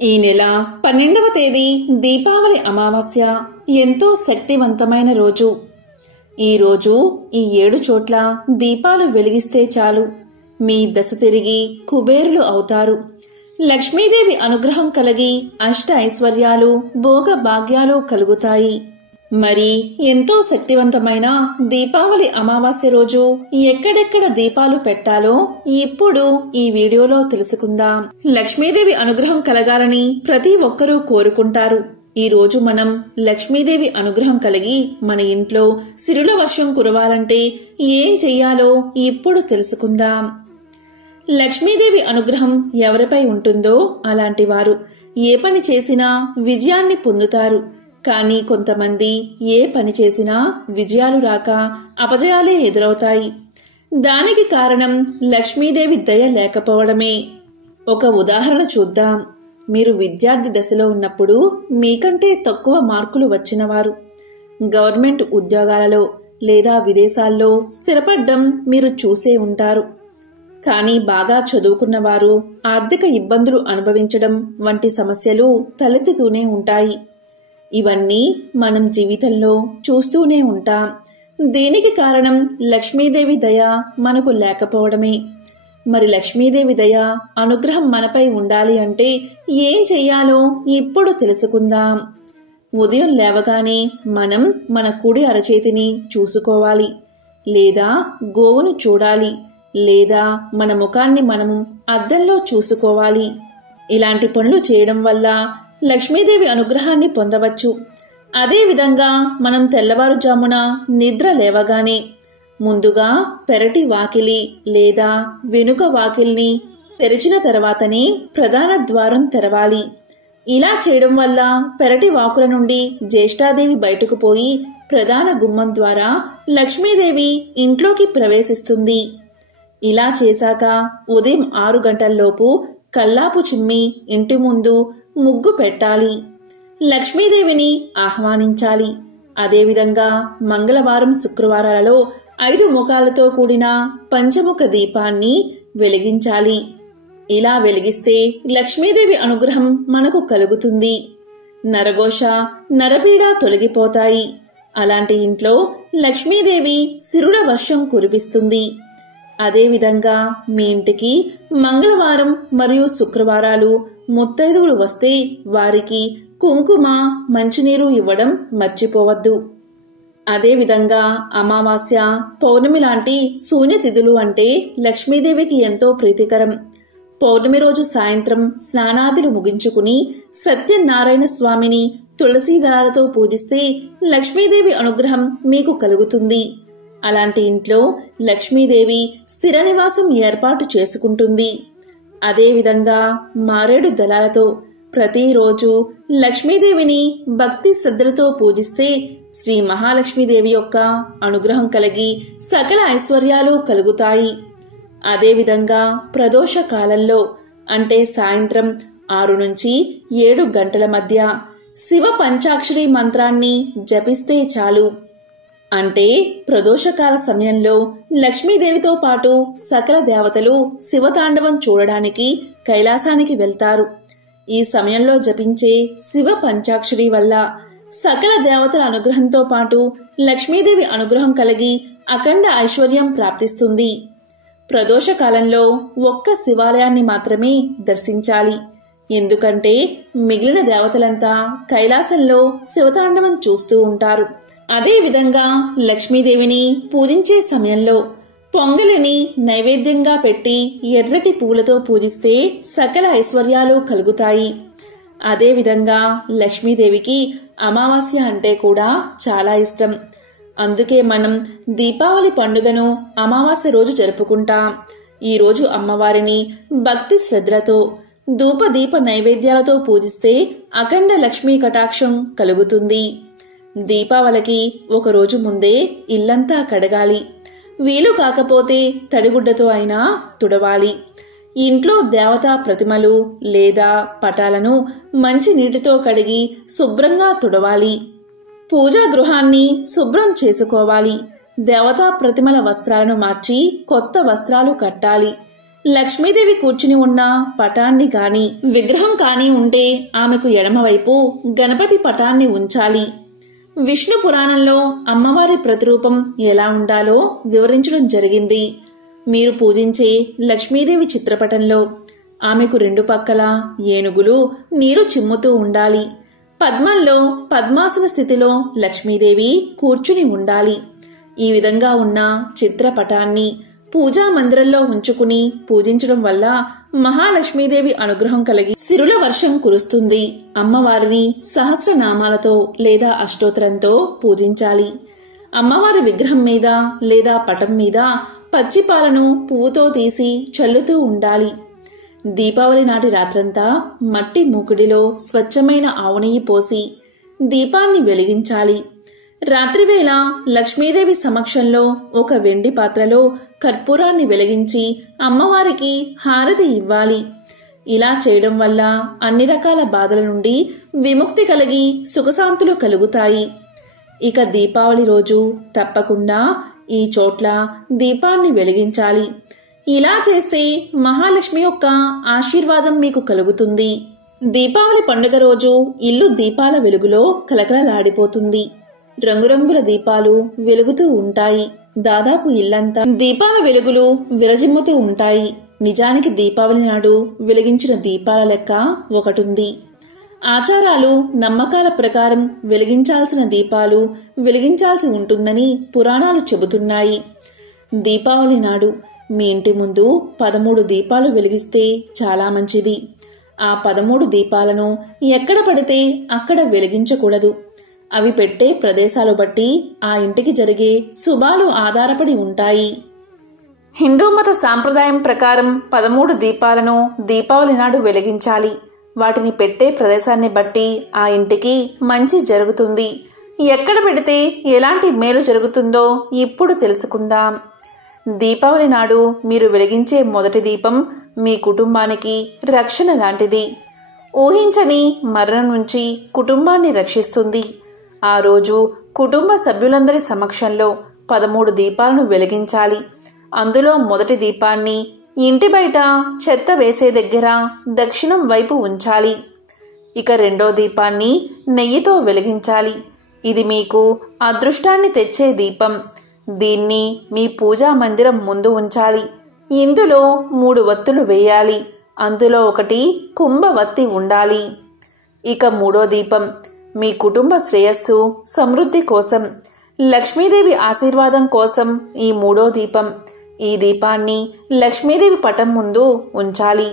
ఈ నెల 12వ తేదీ దీపావళి అమావాస్య ఎంతో శక్తివంతమైన రోజు. ఈ రోజు ఈ 7 చోట్ల దీపాలు వెలిగిస్తే చాలు మీ దశ తిరిగి కుబేరులు అవుతారు. లక్ష్మీదేవి అనుగ్రహం కలిగి అష్ట ఐశ్వర్యాలు భోగ భాగ్యాలు కలుగుతాయి. మరి ఎంతో శక్తివంతమైన దీపావళి అమావాస్య రోజు ఎక్కడెక్కడ దీపాలు పెట్టాలో ఇప్పుడు ఈ వీడియోలో తెలుసుకుందాం. లక్ష్మీదేవి అనుగ్రహం కలగాలని ప్రతి ఒక్కరూ కోరుకుంటారు. ఈ రోజు మనం లక్ష్మీదేవి అనుగ్రహం కలిగి మన ఇంట్లో సిరుల వర్షం కురవాలంటే ఏం చెయ్యాలో ఇప్పుడు తెలుసుకుందాం. లక్ష్మీదేవి అనుగ్రహం ఎవరిపై ఉంటుందో అలాంటి వారు ఏ పని చేసినా విజయాన్ని పొందుతారు. కానీ కొంతమంది ఏ పని చేసినా విజయాలు రాక అపజయాలే ఎదురవుతాయి. దానికి కారణం లక్ష్మీదేవి దయ లేకపోవడమే. ఒక ఉదాహరణ చూద్దాం. మీరు విద్యార్థి దశలో ఉన్నప్పుడు మీకంటే తక్కువ మార్కులు వచ్చినవారు గవర్నమెంట్ ఉద్యోగాలలో లేదా విదేశాల్లో స్థిరపడ్డం మీరు చూసే ఉంటారు. కానీ బాగా చదువుకున్నవారు ఆర్థిక ఇబ్బందులు అనుభవించడం వంటి సమస్యలు తలెత్తుతూనే ఉంటాయి. ఇవన్నీ మనం జీవితంలో చూస్తూనే ఉంటాం. దీనికి కారణం లక్ష్మీదేవి దయ మనకు లేకపోవడమే. మరి లక్ష్మీదేవి దయ అనుగ్రహం మనపై ఉండాలి అంటే ఏం చెయ్యాలో ఇప్పుడు తెలుసుకుందాం. ఉదయం లేవగానే మనం మన కుడి అరచేతిని చూసుకోవాలి, లేదా గోవును చూడాలి, లేదా మన ముఖాన్ని మనము అద్దంలో చూసుకోవాలి. ఇలాంటి పనులు చేయడం వల్ల లక్ష్మీదేవి అనుగ్రహాన్ని పొందవచ్చు. అదేవిధంగా మనం తెల్లవారుజామున నిద్ర లేవగానే ముందుగా పెరటి వాకిలి లేదా వెనుక వాకిల్ని తెరిచిన తర్వాతనే ప్రధాన ద్వారం తెరవాలి. ఇలా చేయడం వల్ల పెరటి వాకుల నుండి జ్యేష్ఠాదేవి బయటకు పోయి ప్రధాన గుమ్మం ద్వారా లక్ష్మీదేవి ఇంట్లోకి ప్రవేశిస్తుంది. ఇలా చేశాక ఉదయం 6 గంటల్లోపు కల్లాపు చిమ్మి ఇంటి ముందు ముగ్గు పెట్టాలి. లక్ష్మీదేవిని ఆహ్వానించాలి. అదేవిధంగా మంగళవారం శుక్రవారాలలో 5 ముఖాలతో కూడిన పంచముఖ దీపాన్ని వెలిగించాలి. ఇలా వెలిగిస్తే లక్ష్మీదేవి అనుగ్రహం మనకు కలుగుతుంది. నరఘోష నరపీడ తొలగిపోతాయి. అలాంటి ఇంట్లో లక్ష్మీదేవి సిరుల వర్షం కురిపిస్తుంది. అదేవిధంగా మీ ఇంటికి మంగళవారం మరియు శుక్రవారాలు ముత్తైదువులు వస్తే వారికి కుంకుమ మంచినీరు ఇవ్వడం మర్చిపోవద్దు. అదేవిధంగా అమావాస్య పౌర్ణమి లాంటి శూన్యతిథులు అంటే లక్ష్మీదేవికి ఎంతో ప్రీతికరం. పౌర్ణమి రోజు సాయంత్రం స్నానాదులు ముగించుకుని సత్యనారాయణ స్వామిని తులసీ దళాలతో పూజిస్తే లక్ష్మీదేవి అనుగ్రహం మీకు కలుగుతుంది. అలాంటి ఇంట్లో లక్ష్మీదేవి స్థిర నివాసం ఏర్పాటు చేసుకుంటుంది. అదేవిధంగా మారేడు దళాలతో ప్రతిరోజు లక్ష్మీదేవిని భక్తి శ్రద్ధలతో పూజిస్తే శ్రీ మహాలక్ష్మీదేవి యొక్క అనుగ్రహం కలిగి సకల ఐశ్వర్యాలు కలుగుతాయి. అదేవిధంగా ప్రదోష కాలంలో అంటే సాయంత్రం 6 నుంచి 7 గంటల మధ్య శివ పంచాక్షరి మంత్రాన్ని జపిస్తే చాలు. అంటే ప్రదోషకాల సమయంలో లక్ష్మీదేవితో పాటు సకల దేవతలు శివతాండవం చూడడానికి కైలాసానికి వెళ్తారు. ఈ సమయంలో జపించే శివ పంచాక్షరి వల్ల సకల దేవతల అనుగ్రహంతో పాటు లక్ష్మీదేవి అనుగ్రహం కలిగి అఖండ ఐశ్వర్యం ప్రాప్తిస్తుంది. ప్రదోషకాలంలో ఒక్క శివాలయాన్ని మాత్రమే దర్శించాలి. ఎందుకంటే మిగిలిన దేవతలంతా కైలాసంలో శివతాండవం చూస్తూ ఉంటారు. అదేవిధంగా లక్ష్మీదేవిని పూజించే సమయంలో పొంగలిని నైవేద్యంగా పెట్టి ఎర్రటి పూలతో పూజిస్తే సకల ఐశ్వర్యాలు కలుగుతాయి. అదేవిధంగా లక్ష్మీదేవికి అమావాస్య అంటే కూడా చాలా ఇష్టం. అందుకే మనం దీపావళి పండుగను అమావాస్య రోజు జరుపుకుంటాం. ఈ రోజు అమ్మవారిని భక్తి శ్రద్ధలతో ధూపదీప నైవేద్యాలతో పూజిస్తే అఖండ లక్ష్మీ కటాక్షం కలుగుతుంది. దీపావళికి ఒకరోజు ముందే ఇల్లంతా కడగాలి. వీలు కాకపోతే తడిగుడ్డతో అయినా తుడవాలి. ఇంట్లో దేవతా ప్రతిమలు లేదా పటాలను మంచి నీటితో కడిగి శుభ్రంగా తుడవాలి. పూజా గృహాన్ని శుభ్రం చేసుకోవాలి. దేవతా ప్రతిమల వస్త్రాలను మార్చి కొత్త వస్త్రాలు కట్టాలి. లక్ష్మీదేవి కూర్చుని ఉన్న పటాన్ని కాని విగ్రహం కాని ఉంటే ఆమెకు ఎడమవైపు గణపతి పటాన్ని ఉంచాలి. విష్ణు పురాణంలో అమ్మవారి ప్రతిరూపం ఎలా ఉండాలో వివరించడం జరిగింది. మీరు పూజించే లక్ష్మీదేవి చిత్రపటంలో ఆమెకు రెండు పక్కల ఏనుగులు నీరు చిమ్ముతూ ఉండాలి. పద్మంలో పద్మాసన స్థితిలో లక్ష్మీదేవి కూర్చుని ఉండాలి. ఈ విధంగా ఉన్న చిత్రపటాన్ని పూజా మందిరంలో ఉంచుకుని పూజించడం వల్ల మహాలక్ష్మీదేవి అనుగ్రహం కలిగి సిరుల వర్షం కురుస్తుంది. అమ్మవారిని సహస్రనామాలతో లేదా అష్టోత్తరంతో పూజించాలి. అమ్మవారి విగ్రహం మీద లేదా పటం మీద పచ్చిపాలను పువ్వుతో తీసి చల్లుతూ ఉండాలి. దీపావళి నాటి రాత్రంతా మట్టి మూకుడిలో స్వచ్ఛమైన ఆవునెయ్యి పోసి దీపాన్ని వెలిగించాలి. రాత్రివేళ లక్ష్మీదేవి సమక్షంలో ఒక వెండి పాత్రలో కర్పూరాన్ని వెలిగించి అమ్మవారికి హారతి ఇవ్వాలి. ఇలా చేయడం వల్ల అన్ని రకాల బాధల నుండి విముక్తి కలిగి సుఖశాంతులు కలుగుతాయి. ఇక దీపావళి రోజు తప్పకుండా ఈ చోట్ల దీపాన్ని వెలిగించాలి. ఇలా చేస్తే మహాలక్ష్మి యొక్క ఆశీర్వాదం మీకు కలుగుతుంది. దీపావళి పండుగ రోజు ఇల్లు దీపాల వెలుగులో కలకలలాడిపోతుంది. రంగురంగుల దీపాలు వెలుగుతూ ఉంటాయి. దాదాపు ఇల్లంతా దీపాల వెలుగులు విరజిమ్ముతూ ఉంటాయి. నిజానికి దీపావళి నాడు వెలిగించిన దీపాల లెక్క ఒకటుంది. ఆచారాలు నమ్మకాల ప్రకారం వెలిగించాల్సిన దీపాలు వెలిగించాల్సి ఉంటుందని పురాణాలు చెబుతున్నాయి. దీపావళి నాడు మీ ఇంటి ముందు 13 దీపాలు వెలిగిస్తే చాలా మంచిది. ఆ 13 దీపాలను ఎక్కడ పడితే అక్కడ వెలిగించకూడదు. అవి పెట్టే ప్రదేశాలు బట్టి ఆ ఇంటికి జరిగే శుభాలు ఆధారపడి ఉంటాయి. హిందూ మత సాంప్రదాయం ప్రకారం 13 దీపాలను దీపావళి నాడు వెలిగించాలి. వాటిని పెట్టే ప్రదేశాన్ని బట్టి ఆ ఇంటికి మంచి జరుగుతుంది. ఎక్కడ పెడితే ఎలాంటి మేలు జరుగుతుందో ఇప్పుడు తెలుసుకుందాం. దీపావళి నాడు మీరు వెలిగించే మొదటి దీపం మీ కుటుంబానికి రక్షణ లాంటిది. ఊహించని మరణం నుంచి కుటుంబాన్ని రక్షిస్తుంది. ఆ రోజు కుటుంబ సభ్యులందరి సమక్షంలో 13 దీపాలను వెలిగించాలి. అందులో మొదటి దీపాన్ని ఇంటి బయట చెత్త వేసే దగ్గర దక్షిణం వైపు ఉంచాలి. ఇక రెండో దీపాన్ని నెయ్యితో వెలిగించాలి. ఇది మీకు అదృష్టాన్ని తెచ్చే దీపం. దీన్ని మీ పూజా మందిరం ముందు ఉంచాలి. ఇందులో 3 వత్తులు వేయాలి. అందులో ఒకటి కుంభవత్తి ఉండాలి. ఇక మూడో దీపం మీ కుటుంబ శ్రేయస్సు సమృద్ధి కోసం, లక్ష్మీదేవి ఆశీర్వాదం కోసం ఈ మూడో దీపం. ఈ దీపాన్ని లక్ష్మీదేవి పటం ముందు ఉంచాలి.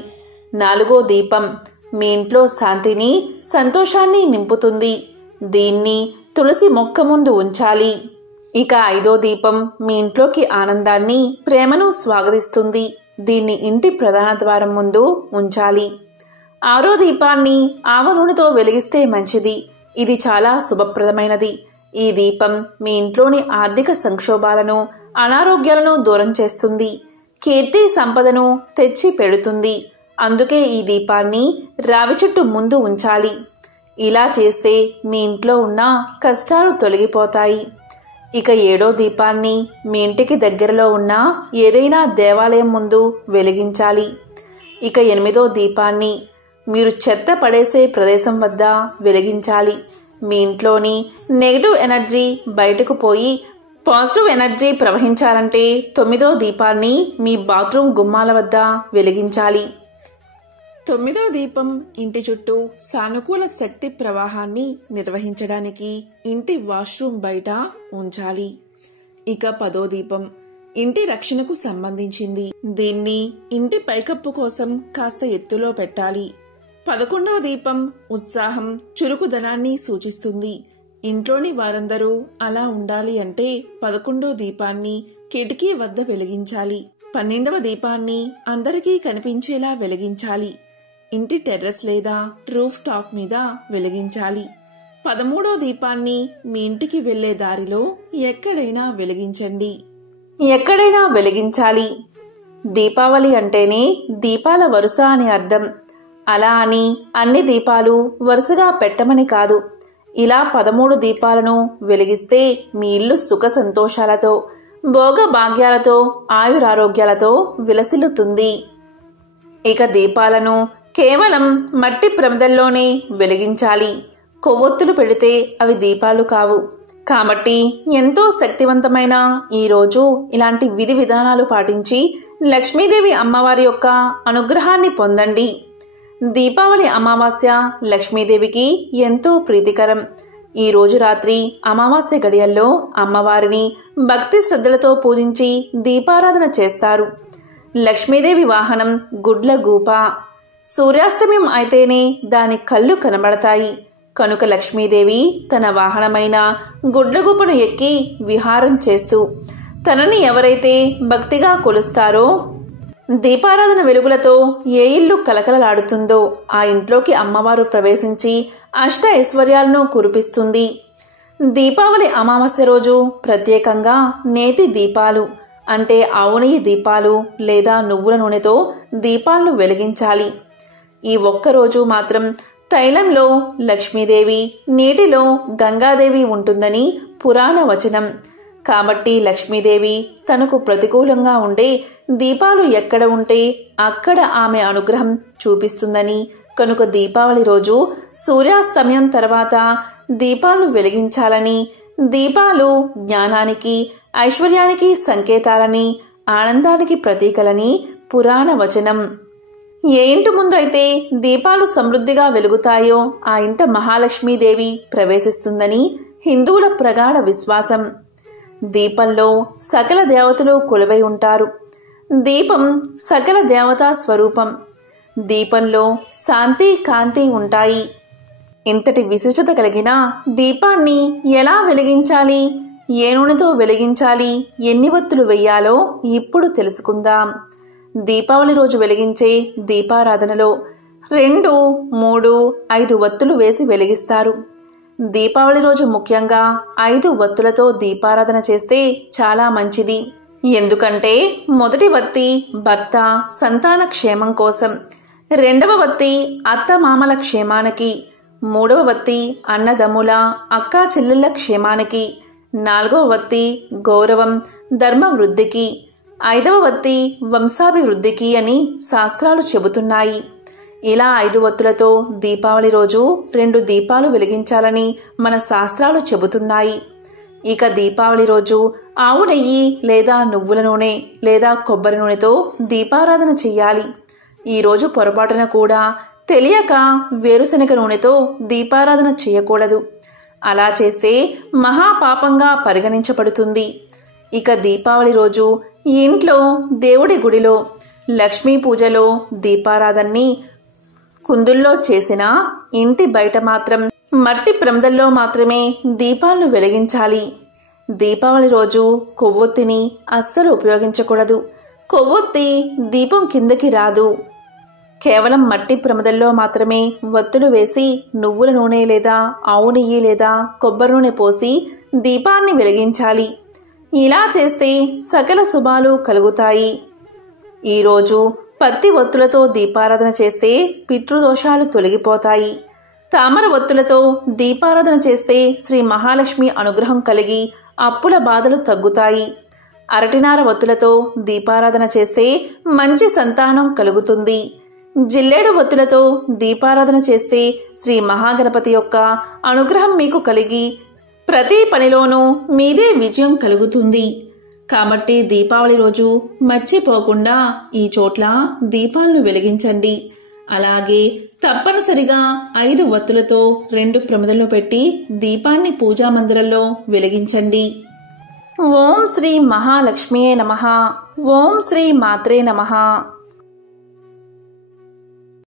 నాలుగో దీపం మీ ఇంట్లో శాంతిని సంతోషాన్ని నింపుతుంది. దీన్ని తులసి మొక్క ముందు ఉంచాలి. ఇక ఐదో దీపం మీ ఇంట్లోకి ఆనందాన్ని ప్రేమను స్వాగతిస్తుంది. దీన్ని ఇంటి ప్రధాన ద్వారం ముందు ఉంచాలి. ఆరో దీపాన్ని ఆవ నూనెతో వెలిగిస్తే మంచిది. ఇది చాలా శుభప్రదమైనది. ఈ దీపం మీ ఇంట్లోని ఆర్థిక సంక్షోభాలను అనారోగ్యాలను దూరం చేస్తుంది. కీర్తి సంపదను తెచ్చి పెడుతుంది. అందుకే ఈ దీపాన్ని రావి చెట్టు ముందు ఉంచాలి. ఇలా చేస్తే మీ ఇంట్లో ఉన్న కష్టాలు తొలగిపోతాయి. ఇక ఏడో దీపాన్ని మీ ఇంటికి దగ్గరలో ఉన్న ఏదైనా దేవాలయం ముందు వెలిగించాలి. ఇక ఎనిమిదో దీపాన్ని మీరు చెత్త పడేసే ప్రదేశం వద్ద వెలిగించాలి. మీ ఇంట్లోని నెగిటివ్ ఎనర్జీ బయటకు పోయి పాజిటివ్ ఎనర్జీ ప్రవహించాలంటే 9వ దీపాన్ని మీ బాత్రూమ్ గుమ్మాల వద్ద వెలిగించాలి. 9వ దీపం ఇంటి చుట్టూ సానుకూల శక్తి ప్రవాహాన్ని నిర్వహించడానికి ఇంటి వాష్రూమ్ బయట ఉంచాలి. ఇక 10వ దీపం ఇంటి రక్షణకు సంబంధించింది. దీన్ని ఇంటి పైకప్పు కోసం కాస్త ఎత్తులో పెట్టాలి. 11వ దీపం ఉత్సాహం, చురుకుదనాన్ని సూచిస్తుంది. ఇంట్లోని వారందరూ అలా ఉండాలి అంటే 11వ దీపాన్ని కిటికీ వద్ద వెలిగించాలి. 12వ దీపాన్ని అందరికీ కనిపించేలా వెలిగించాలి. ఇంటి టెర్రస్ లేదా రూఫ్ టాప్ మీద వెలిగించాలి. 13వ దీపాన్ని మీ ఇంటికి వెళ్లే దారిలో ఎక్కడైనా వెలిగించండి. ఎక్కడైనా వెలిగించాలి. దీపావళి అంటేనే దీపాల వరుస అని అర్థం. అలా అని అన్ని దీపాలు వరుసగా పెట్టమని కాదు. ఇలా 13 దీపాలను వెలిగిస్తే మీ ఇల్లు సుఖ సంతోషాలతో, భోగ భాగ్యాలతో, ఆయురారోగ్యాలతో విలసిల్లుతుంది. ఇక దీపాలను కేవలం మట్టి ప్రమిదల్లోనే వెలిగించాలి. కొవ్వొత్తులు పెడితే అవి దీపాలు కావు. కాబట్టి ఎంతో శక్తివంతమైన ఈ రోజు ఇలాంటి విధి విధానాలు పాటించి లక్ష్మీదేవి అమ్మవారి యొక్క అనుగ్రహాన్ని పొందండి. దీపావళి అమావాస్య లక్ష్మీదేవికి ఎంతో ప్రీతికరం. ఈ రోజు రాత్రి అమావాస్య గడియల్లో అమ్మవారిని భక్తి శ్రద్ధలతో పూజించి దీపారాధన చేస్తారు. లక్ష్మీదేవి వాహనం గుడ్ల గూప. సూర్యాస్తమయం అయితేనే దాని కళ్ళు కనబడతాయి. కనుక లక్ష్మీదేవి తన వాహనమైన గుడ్లగూపను ఎక్కి విహారం చేస్తూ తనని ఎవరైతే భక్తిగా కొలుస్తారో దీపారాధన వెలుగులతో ఏ ఇల్లు కలకలలాడుతుందో ఆ ఇంట్లోకి అమ్మవారు ప్రవేశించి అష్ట ఐశ్వర్యాలను కురిపిస్తుంది. దీపావళి అమావాస్య రోజు ప్రత్యేకంగా నేతి దీపాలు అంటే ఆవు నెయ్యి దీపాలు లేదా నువ్వుల నూనెతో దీపాలను వెలిగించాలి. ఈ ఒక్కరోజు మాత్రం తైలంలో లక్ష్మీదేవి, నీటిలో గంగాదేవి ఉంటుందని పురాణ వచనం. కాబట్టి లక్ష్మీదేవి తనకు ప్రతికూలంగా ఉండే దీపాలు ఎక్కడ ఉంటే అక్కడ ఆమె అనుగ్రహం చూపిస్తుందని, కనుక దీపావళి రోజు సూర్యాస్తమయం తర్వాత దీపాలను వెలిగించాలని, దీపాలు జ్ఞానానికి, ఐశ్వర్యానికి సంకేతాలని, ఆనందానికి ప్రతీకలని పురాణ వచనం. ఏ ఇంటి ముందు అయితే దీపాలు సమృద్ధిగా వెలుగుతాయో ఆ ఇంట మహాలక్ష్మీదేవి ప్రవేశిస్తుందని హిందువుల ప్రగాఢ విశ్వాసం. దీపంలో సకల దేవతలు కొలువై ఉంటారు. దీపం సకల దేవతా స్వరూపం. దీపంలో శాంతి, కాంతి ఉంటాయి. ఇంతటి విశిష్టత కలిగిన దీపాన్ని ఎలా వెలిగించాలి, ఏ నూనెతో వెలిగించాలి, ఎన్ని వత్తులు వెయ్యాలో ఇప్పుడు తెలుసుకుందాం. దీపావళి రోజు వెలిగించే దీపారాధనలో 2, 3, 5 వత్తులు వేసి వెలిగిస్తారు. దీపావళి రోజు ముఖ్యంగా 5 వత్తులతో దీపారాధన చేస్తే చాలా మంచిది. ఎందుకంటే మొదటి వత్తి భర్త సంతాన క్షేమం కోసం, 2వ వత్తి అత్తమామల క్షేమానికి, 3వ వత్తి అన్నదమ్ముల అక్కా చెల్లెళ్ల క్షేమానికి, 4వ వత్తి గౌరవం ధర్మ వృద్ధికి, 5వ వత్తి వంశాభివృద్ధికి అని శాస్త్రాలు చెబుతున్నాయి. ఇలా 5 వత్తులతో దీపావళి రోజు 2 దీపాలు వెలిగించాలని మన శాస్త్రాలు చెబుతున్నాయి. ఇక దీపావళి రోజు ఆవు నెయ్యి లేదా నువ్వుల నూనె లేదా కొబ్బరి నూనెతో దీపారాధన చెయ్యాలి. ఈరోజు పొరపాటున కూడా తెలియక వేరుశనగ నూనెతో దీపారాధన చేయకూడదు. అలా చేస్తే మహాపాపంగా పరిగణించబడుతుంది. ఇక దీపావళి రోజు ఇంట్లో దేవుడి గుడిలో లక్ష్మీ పూజలో దీపారాధనని కుందుల్లో చేసిన, ఇంటి బయట మాత్రం మట్టి ప్రమిదల్లో మాత్రమే దీపాలను వెలిగించాలి. దీపావళి రోజు కొవ్వొత్తిని అస్సలు ఉపయోగించకూడదు. కొవ్వొత్తి దీపం కిందకి రాదు. కేవలం మట్టి ప్రమిదల్లో మాత్రమే వత్తులు వేసి నువ్వుల నూనె లేదా ఆవు నెయ్యి లేదా కొబ్బరి నూనె పోసి దీపాన్ని వెలిగించాలి. ఇలా చేస్తే సకల శుభాలు కలుగుతాయి. ఈరోజు పత్తి ఒత్తులతో దీపారాధన చేస్తే పితృదోషాలు తొలగిపోతాయి. తామర ఒత్తులతో దీపారాధన చేస్తే శ్రీ మహాలక్ష్మి అనుగ్రహం కలిగి అప్పుల బాధలు తగ్గుతాయి. అరటినార ఒత్తులతో దీపారాధన చేస్తే మంచి సంతానం కలుగుతుంది. జిల్లేడు ఒత్తులతో దీపారాధన చేస్తే శ్రీ మహాగణపతి యొక్క అనుగ్రహం మీకు కలిగి ప్రతి పనిలోనూ మీదే విజయం కలుగుతుంది. కాబట్టి దీపావళి రోజు మర్చిపోకుండా ఈ చోట్ల దీపాలను వెలిగించండి. అలాగే తప్పనిసరిగా 5 వత్తులతో 2 ప్రమిదలను పెట్టి దీపాన్ని పూజా మందిరంలో వెలిగించండి. ఓం శ్రీ మహాలక్ష్మియే నమః. ఓం శ్రీ మాత్రే నమః.